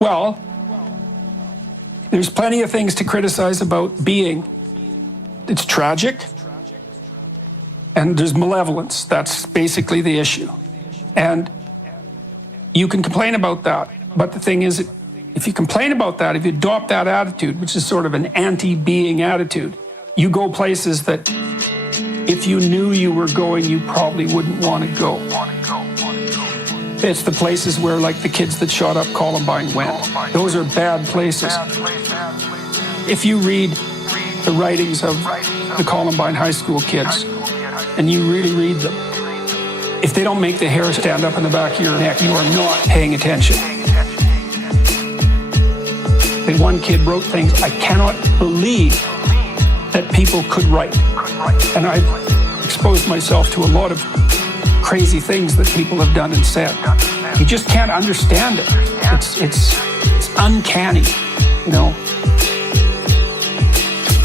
Well, there's plenty of things to criticize about being. It's tragic, and there's malevolence. That's basically the issue. And you can complain about that, but the thing is, if you complain about that, if you adopt that attitude, which is sort of an anti-being attitude, you go places that if you knew you were going, you probably wouldn't want to go. It's the places where, like, the kids that shot up Columbine went. Those are bad places. If you read the writings of the Columbine High School kids, and you really read them, if they don't make the hair stand up in the back of your neck, you are not paying attention. And one kid wrote things, I cannot believe that people could write. And I've exposed myself to a lot of crazy things that people have done and said. You just can't understand it. It's uncanny, you know.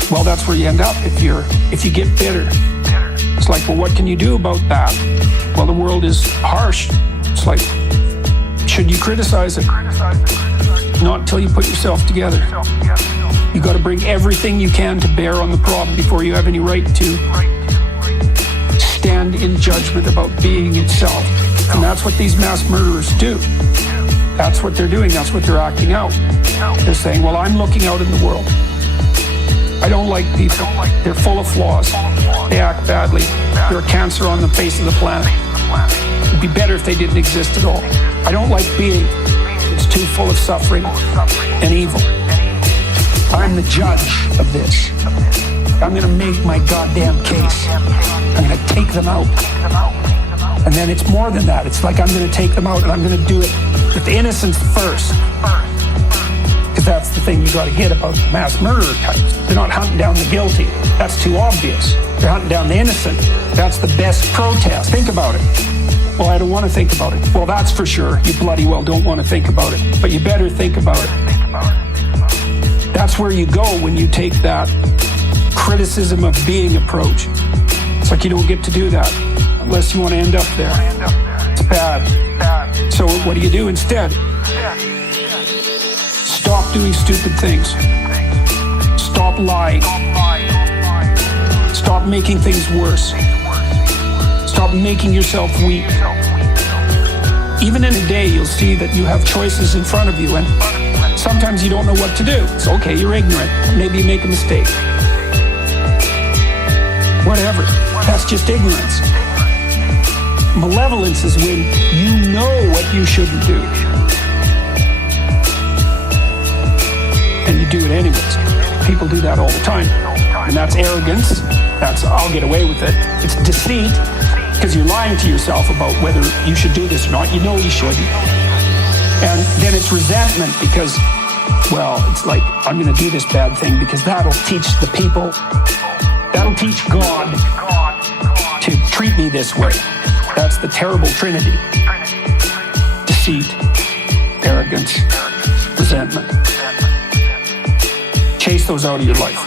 Well, that's where you end up if you get bitter. It's like, well, what can you do about that? Well, the world is harsh. It's like, should you criticize it? Not until you put yourself together. You got to bring everything you can to bear on the problem before you have any right to stand in judgment about being itself. And that's what these mass murderers do. That's what they're doing. That's what they're acting out. They're saying, well, I'm looking out in the world. I don't like people. They're full of flaws. They act badly. They're a cancer on the face of the planet. It'd be better if they didn't exist at all. I don't like being. It's too full of suffering and evil. I'm the judge of this. I'm going to make my goddamn case. I'm going to take them out. And then it's more than that. It's like I'm going to take them out, and I'm going to do it with the innocents first. Because that's the thing you got to get about mass murderer types. They're not hunting down the guilty. That's too obvious. They're hunting down the innocent. That's the best protest. Think about it. Well, I don't want to think about it. Well, that's for sure. You bloody well don't want to think about it. But you better think about it. That's where you go when you take that criticism of being approach. It's like you don't get to do that unless you want to end up there. It's bad. So what do you do instead? Stop doing stupid things. Stop lying. Stop making things worse. Stop making yourself weak. Even in a day, you'll see that you have choices in front of you, and sometimes you don't know what to do. It's okay, you're ignorant. Maybe you make a mistake. Whatever. That's just ignorance. Malevolence is when you know what you shouldn't do, and you do it anyways. People do that all the time. And that's arrogance. That's, I'll get away with it. It's deceit, because you're lying to yourself about whether you should do this or not. You know you shouldn't. And then it's resentment because, well, it's like, I'm going to do this bad thing because that'll teach the people, that'll teach God to treat me this way. That's the terrible trinity. Deceit, arrogance, resentment. Chase those out of your life.